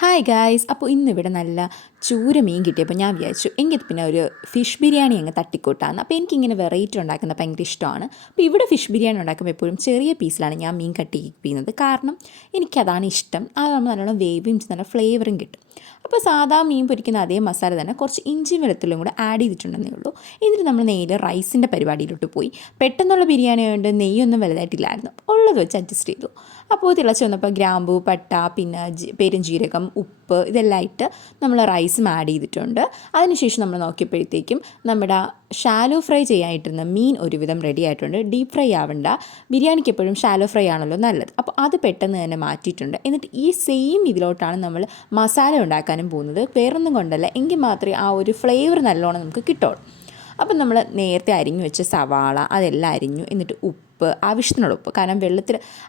Hi guys, അപ്പോൾ ഇന്നിവിടെ നല്ല ചൂര മീൻ കിട്ടിയപ്പോൾ ഞാൻ വിചാരിച്ചു എങ്കിൽ പിന്നെ ഒരു ഫിഷ് ബിരിയാണി അങ്ങ് തട്ടിക്കൂട്ടാന്ന്. അപ്പോൾ എനിക്കിങ്ങനെ വെറൈറ്റി ഉണ്ടാക്കുന്നത് ഭയങ്കര ഇഷ്ടമാണ്. അപ്പോൾ ഇവിടെ ഫിഷ് ബിരിയാണി ഉണ്ടാക്കുമ്പോൾ എപ്പോഴും ചെറിയ പീസിലാണ് ഞാൻ മീൻ കട്ട് ചെയ്യുന്നത്. കാരണം എനിക്കതാണ് ഇഷ്ടം. അതാകുമ്പോൾ നല്ലോണം വേവും നല്ല ഫ്ലേവറും കിട്ടും. അപ്പോൾ സാധാ മീൻ പൊരിക്കുന്ന അതേ മസാല തന്നെ കുറച്ച് ഇഞ്ചിയും വെളുത്തുള്ളിയും കൂടെ ആഡ് ചെയ്തിട്ടുണ്ടെന്നേ ഉള്ളൂ. എന്നിട്ട് നമ്മൾ നേരെ റൈസിൻ്റെ പരിപാടിയിലോട്ട് പോയി. പെട്ടെന്നുള്ള ബിരിയാണി ആയതുകൊണ്ട് നെയ്യൊന്നും വലുതായിട്ടില്ലായിരുന്നു, ഉള്ളത് വെച്ച് അഡ്ജസ്റ്റ് ചെയ്തു. അപ്പോൾ തിളച്ച് വന്നപ്പോൾ ഗ്രാമ്പൂ, പട്ട, പിന്നെ പെരുംജീരകം, ഉപ്പ് ഇതെല്ലാം ഇട്ട് നമ്മൾ റൈസും ആഡ് ചെയ്തിട്ടുണ്ട്. അതിനുശേഷം നമ്മൾ നോക്കിയപ്പോഴത്തേക്കും നമ്മുടെ ഷാലോ ഫ്രൈ ചെയ്യാനായിട്ടിരുന്ന മീൻ ഒരുവിധം റെഡി ആയിട്ടുണ്ട്. ഡീപ്പ് ഫ്രൈ ആവണ്ട, ബിരിയാണിക്ക് എപ്പോഴും ഷാലോ ഫ്രൈ ആണല്ലോ നല്ലത്. അപ്പോൾ അത് പെട്ടെന്ന് തന്നെ മാറ്റിയിട്ടുണ്ട്. എന്നിട്ട് ഈ സെയിം ഇതിലോട്ടാണ് നമ്മൾ മസാല ഉണ്ടാക്കാനും പോകുന്നത്. വേറൊന്നും കൊണ്ടല്ല, എങ്കിൽ മാത്രമേ ആ ഒരു ഫ്ലേവർ നല്ലോണം നമുക്ക് കിട്ടുള്ളൂ. അപ്പം നമ്മൾ നേരത്തെ അരിഞ്ഞു വെച്ച സവാള അതെല്ലാം അരിഞ്ഞു. എന്നിട്ട് ഉപ്പ്, ആവശ്യത്തിനുള്ള ഉപ്പ്, കാരണം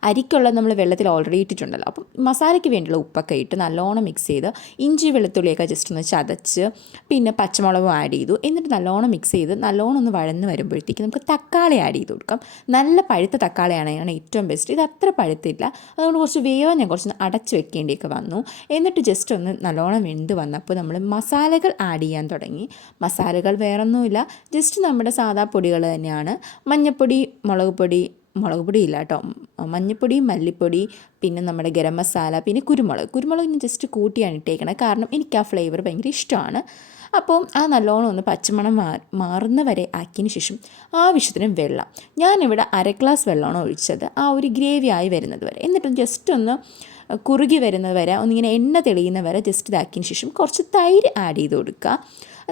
അരിക്കുള്ളത് നമ്മൾ വെള്ളത്തിൽ ഓൾറെഡി ഇട്ടിട്ടുണ്ടല്ലോ. അപ്പം മസാലയ്ക്ക് വേണ്ടിയുള്ള ഉപ്പൊക്കെ ഇട്ട് നല്ലോണം മിക്സ് ചെയ്ത് ഇഞ്ചി വെളുത്തുള്ളിയൊക്കെ ജസ്റ്റ് ഒന്ന് ചതച്ച് പിന്നെ പച്ചമുളകും ആഡ് ചെയ്തു. എന്നിട്ട് നല്ലോണം മിക്സ് ചെയ്ത് നല്ലോണം ഒന്ന് വഴന്ന് വരുമ്പോഴത്തേക്ക് നമുക്ക് തക്കാളി ആഡ് ചെയ്ത് കൊടുക്കാം. നല്ല പഴുത്ത തക്കാളിയാണ് ഏറ്റവും ബെസ്റ്റ്. ഇത് അത്ര പഴുത്തില്ല, അതുകൊണ്ട് കുറച്ച് വേവാൻ ഞാൻ കുറച്ച് അടച്ച് വെക്കേണ്ടിയൊക്കെ വന്നു. എന്നിട്ട് ജസ്റ്റ് ഒന്ന് നല്ലോണം വെന്ത് വന്നപ്പോൾ നമ്മൾ മസാലകൾ ആഡ് ചെയ്യാൻ തുടങ്ങി. മസാലകൾ വേറൊന്നുമില്ല, ജസ്റ്റ് നമ്മുടെ സാധാ പൊടികൾ തന്നെയാണ്. മഞ്ഞൾപ്പൊടി, മുളക് പൊടി ഇല്ല കേട്ടോ, മഞ്ഞൾപ്പൊടി, മല്ലിപ്പൊടി, പിന്നെ നമ്മുടെ ഗരം മസാല, പിന്നെ കുരുമുളക് ഞാൻ ജസ്റ്റ് കൂട്ടിയാണ് ഇട്ടേക്കണത്, കാരണം എനിക്ക് ആ ഫ്ലേവർ ഭയങ്കര ഇഷ്ടമാണ്. അപ്പോൾ ആ നല്ലോണം ഒന്ന് പച്ചമണം മാറുന്ന വരെ ആക്കിയതിന് ശേഷം ആവശ്യത്തിന് വെള്ളം. ഞാനിവിടെ 1/2 ഗ്ലാസ് വെള്ളമാണ് ഒഴിച്ചത്, ആ ഒരു ഗ്രേവി ആയി വരുന്നത് വരെ. എന്നിട്ട് ജസ്റ്റ് ഒന്ന് കുറുകി വരുന്നത് വരെ, ഒന്നിങ്ങനെ എണ്ണ തെളിയുന്ന വരെ ജസ്റ്റ് ഇതാക്കിയതിന് ശേഷം കുറച്ച് തൈര് ആഡ് ചെയ്ത് കൊടുക്കുക.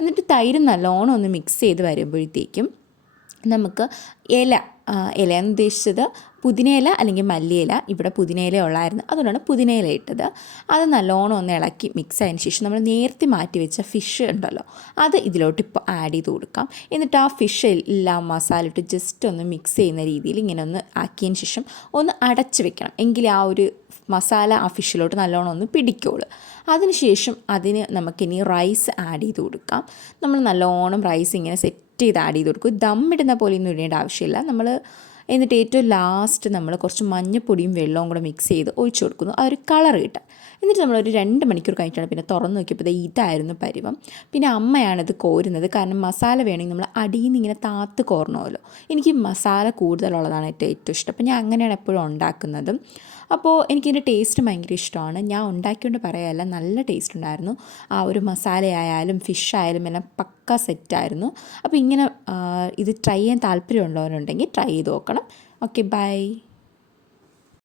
എന്നിട്ട് തൈര് നല്ലോണം ഒന്ന് മിക്സ് ചെയ്ത് വരുമ്പോഴത്തേക്കും നമുക്ക് ഇലയെന്ന് ഉദ്ദേശിച്ചത് പുതിനയില അല്ലെങ്കിൽ മല്ലിയില. ഇവിടെ പുതിനയില ഉള്ളായിരുന്നു, അതുകൊണ്ടാണ് പുതിനയില ഇട്ടത്. അത് നല്ലോണം ഒന്ന് ഇളക്കി മിക്സ് ആയതിന് ശേഷം നമ്മൾ നേരത്തെ മാറ്റി വെച്ച ഫിഷ് ഉണ്ടല്ലോ, അത് ഇതിലോട്ട് ഇപ്പോൾ ആഡ് ചെയ്ത് കൊടുക്കാം. എന്നിട്ട് ആ ഫിഷ് എല്ലാം മസാല ഇട്ട് ജസ്റ്റ് ഒന്ന് മിക്സ് ചെയ്യുന്ന രീതിയിൽ ഇങ്ങനെ ഒന്ന് ആക്കിയതിന് ശേഷം ഒന്ന് അടച്ച് വെക്കണം, എങ്കിൽ ആ ഒരു മസാല ആ ഫിഷിലോട്ട് നല്ലോണം ഒന്ന് പിടിക്കുള്ളൂ. അതിനുശേഷം നമുക്കിനി റൈസ് ആഡ് ചെയ്ത് കൊടുക്കാം. നമ്മൾ നല്ലോണം റൈസ് ഇങ്ങനെ സെറ്റ് ചെയ്ത് ആഡ് ചെയ്ത് കൊടുക്കും. ദമ്മിടുന്ന പോലെയൊന്നും ഇടേണ്ട ആവശ്യമില്ല. എന്നിട്ട് ഏറ്റവും ലാസ്റ്റ് നമ്മൾ കുറച്ച് മഞ്ഞൾപ്പൊടിയും വെള്ളവും കൂടെ മിക്സ് ചെയ്ത് ഒഴിച്ചു കൊടുക്കുന്നു, ആ ഒരു കളർ കിട്ടാൻ. എന്നിട്ട് നമ്മളൊരു 2 മണിക്കൂർ കഴിഞ്ഞിട്ടാണ് പിന്നെ തുറന്ന് നോക്കിയപ്പോൾ ഇതായിരുന്നു പരുവം. പിന്നെ അമ്മയാണിത് കോരുന്നത്, കാരണം മസാല വേണമെങ്കിൽ നമ്മൾ അടിയിൽ നിന്ന് ഇങ്ങനെ താത്ത് കോരണമല്ലോ. എനിക്ക് മസാല കൂടുതലുള്ളതാണ് ഏറ്റവും ഇഷ്ടം, അപ്പോൾ ഞാൻ അങ്ങനെയാണ് എപ്പോഴും ഉണ്ടാക്കുന്നതും. അപ്പോൾ എനിക്കിതിൻ്റെ ടേസ്റ്റ് ഭയങ്കര ഇഷ്ടമാണ്. ഞാൻ ഉണ്ടാക്കിക്കൊണ്ട് പറയാമല്ല, നല്ല ടേസ്റ്റ് ഉണ്ടായിരുന്നു. ആ ഒരു മസാലയായാലും ഫിഷ് ആയാലും എല്ലാം പക്ക സെറ്റായിരുന്നു. അപ്പോൾ ഇങ്ങനെ ഇത് ട്രൈ ചെയ്യാൻ താല്പര്യമുള്ളവരുണ്ടെങ്കിൽ ട്രൈ ചെയ്ത് നോക്കണം. Okay, by.